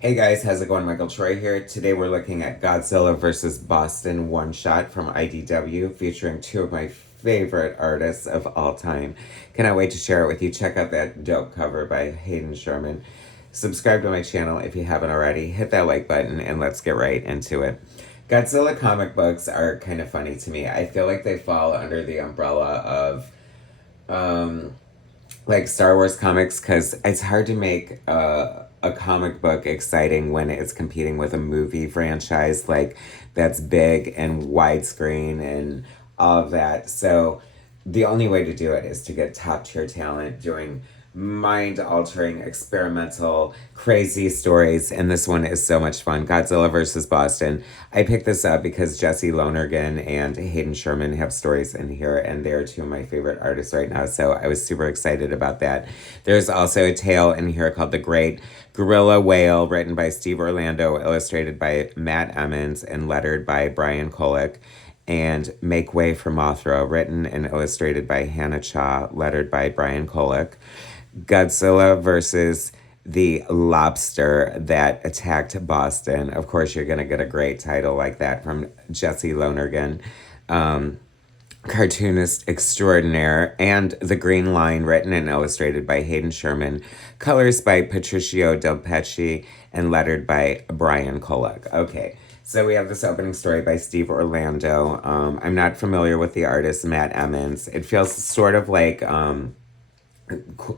Hey guys, how's it going? Michael Troy here. Today we're looking at Godzilla vs. Boston one shot from IDW featuring two of my favorite artists of all time. Cannot wait to share it with you. Check out that dope cover by Hayden Sherman. Subscribe to my channel if you haven't already. Hit that like button and let's get right into it. Godzilla comic books are kind of funny to me. I feel like they fall under the umbrella of um, like Star Wars comics because it's hard to make a comic book exciting when it's competing with a movie franchise like that's big and widescreen and all of that. So the only way to do it is to get top tier talent doing mind altering, experimental, crazy stories. And this one is so much fun. Godzilla versus Boston. I picked this up because Jesse Lonergan and Hayden Sherman have stories in here, and they're two of my favorite artists right now. So I was super excited about that. There's also a tale in here called The Great Gorilla Whale, written by Steve Orlando, illustrated by Matt Emmons, and lettered by Brian Kolek, and Make Way for Mothra, written and illustrated by Hannah Cha, lettered by Brian Kolek. Godzilla versus the lobster that attacked Boston. Of course, you're going to get a great title like that from Jesse Lonergan, cartoonist extraordinaire, and The Green Line, written and illustrated by Hayden Sherman, colors by Patricio Del Pecci, and lettered by Brian Kolek. Okay, so we have this opening story by Steve Orlando. I'm not familiar with the artist Matt Emmons. It feels sort of like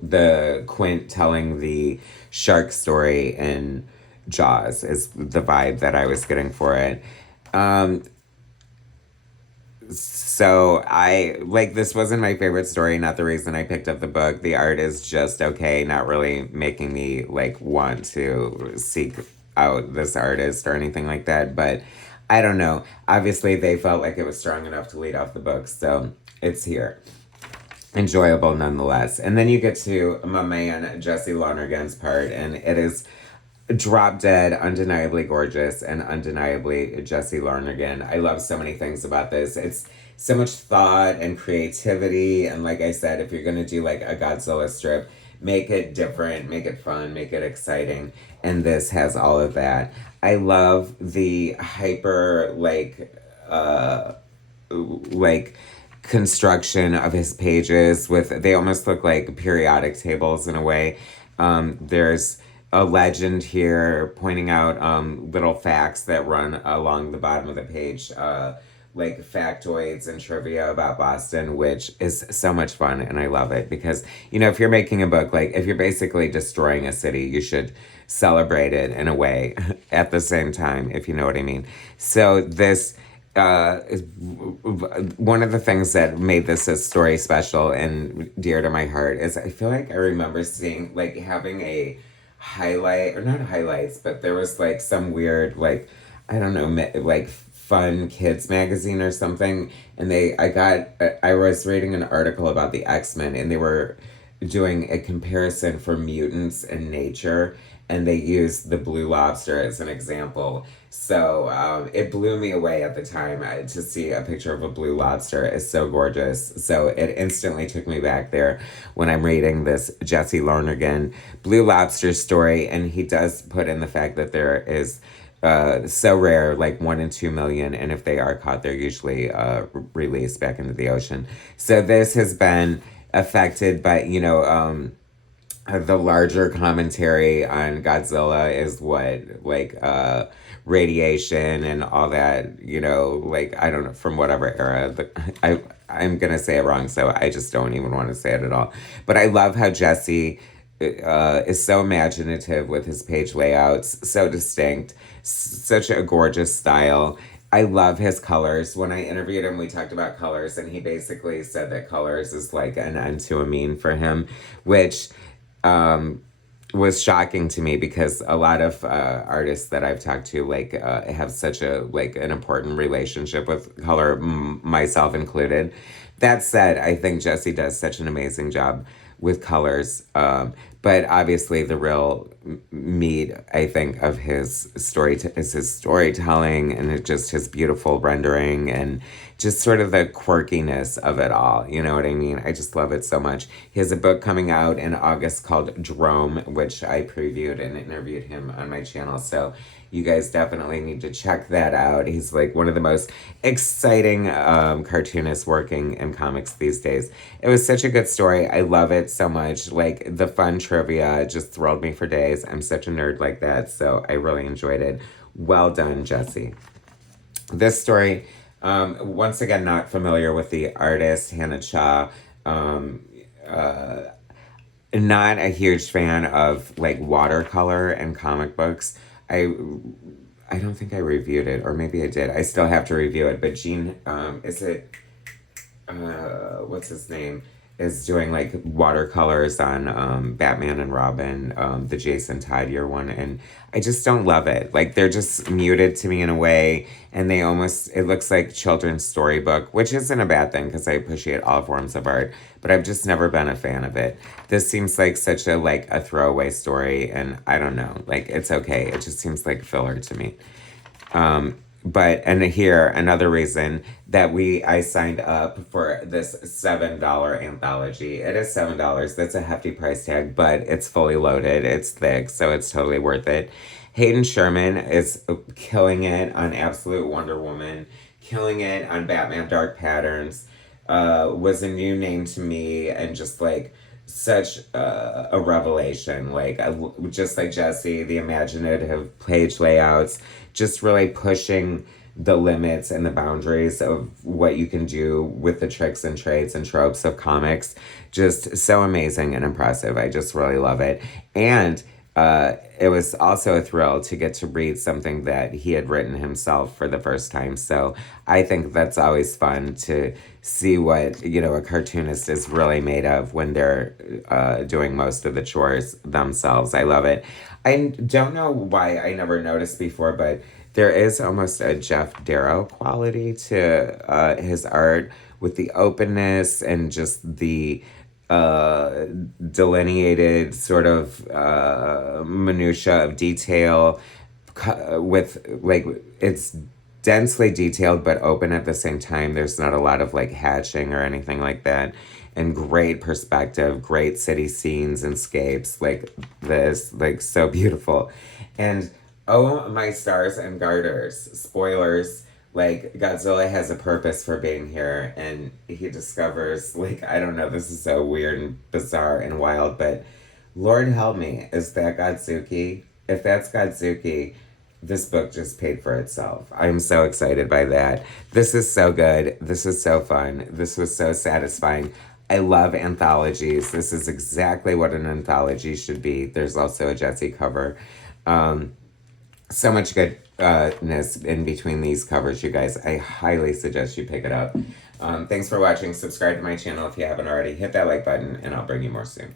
the Quint telling the shark story in Jaws is the vibe that I was getting for it. Um, so I like this wasn't my favorite story, not the reason I picked up the book. The art is just okay, not really making me like want to seek out this artist or anything like that, but I don't know. Obviously they felt like it was strong enough to lead off the book, so it's here. Enjoyable nonetheless. And then you get to my man Jesse Lonergan's part, and it is drop dead, undeniably gorgeous, and undeniably Jesse Lonergan. I love so many things about this. It's so much thought and creativity, and like I said, if you're gonna do like a Godzilla strip, make it different, make it fun, make it exciting, and this has all of that. I love the hyper like construction of his pages with they almost look like periodic tables in a way. There's a legend here pointing out little facts that run along the bottom of the page, like factoids and trivia about Boston, which is so much fun, and I love it because if you're making a book, like if you're basically destroying a city, you should celebrate it in a way at the same time, if you know what I mean. So this is one of the things that made this a story special and dear to my heart is I feel like I remember seeing like having a highlight or not highlights, but there was like some weird like I don't know like fun kids magazine or something, and I was reading an article about the X-Men, and they were doing a comparison for mutants in nature, and they used the blue lobster as an example. So it blew me away at the time to see a picture of a blue lobster. It's so gorgeous. So it instantly took me back there when I'm reading this Jesse Lonergan blue lobster story. And he does put in the fact that there is so rare, like 1 in 2 million. And if they are caught, they're usually released back into the ocean. So this has been affected by, the larger commentary on Godzilla is what like radiation and all that, like I don't know from whatever era. I'm gonna say it wrong, so I just don't even want to say it at all. But I love how Jesse is so imaginative with his page layouts, so distinct, such a gorgeous style. I love his colors. When I interviewed him, we talked about colors, and he basically said that colors is like an end to a mean for him, which um, was shocking to me because a lot of artists that I've talked to like have such a like an important relationship with color, myself included. That said, I think Jesse does such an amazing job with colors. But obviously, the real meat, I think, of his story is his storytelling and just his beautiful rendering and just sort of the quirkiness of it all. You know what I mean? I just love it so much. He has a book coming out in August called Drome, which I previewed and interviewed him on my channel. So you guys definitely need to check that out. He's like one of the most exciting cartoonists working in comics these days. It was such a good story. I love it so much. Like the fun trivia just thrilled me for days. I'm such a nerd like that, so I really enjoyed it. Well done, Jesse. This story, once again, not familiar with the artist, Hannah Cha. Um, uh, Not a huge fan of like watercolor and comic books. I I don't think I reviewed it, or maybe I did. I still have to review it. But Gene, is it what's his name, is doing like watercolors on Batman and Robin, the Jason Todd year one, and I just don't love it. Like they're just muted to me in a way, and they almost it looks like children's storybook, which isn't a bad thing because I appreciate all forms of art, but I've just never been a fan of it. This seems like such a like a throwaway story, and I don't know, like it's okay. It just seems like filler to me. But and here another reason that I signed up for this $7 anthology. It is $7. That's a hefty price tag, but it's fully loaded. It's thick, so it's totally worth it. Hayden Sherman is killing it on Absolute Wonder Woman, killing it on Batman Dark Patterns. Was a new name to me and just like such a revelation. Like just like Jesse, the imaginative page layouts, just really pushing the limits and the boundaries of what you can do with the tricks and trades and tropes of comics. Just so amazing and impressive. I just really love it. And it was also a thrill to get to read something that he had written himself for the first time. So I think that's always fun to see what, you know, a cartoonist is really made of when they're doing most of the chores themselves. I love it. I don't know why I never noticed before, but there is almost a Jeff Darrow quality to his art with the openness and just the delineated sort of minutia of detail with like it's densely detailed but open at the same time. There's not a lot of like hatching or anything like that. And great perspective, great city scenes and scapes like this, like so beautiful. And oh my stars and garters, spoilers, like Godzilla has a purpose for being here and he discovers like I don't know, this is so weird and bizarre and wild, but Lord help me, is that Godzuki? If that's Godzuki, this book just paid for itself. I'm so excited by that. This is so good. This is so fun. This was so satisfying. I love anthologies. This is exactly what an anthology should be. There's also a Jesse cover. So much goodness in between these covers, you guys. I highly suggest you pick it up. Thanks for watching. Subscribe to my channel if you haven't already. Hit that like button, and I'll bring you more soon.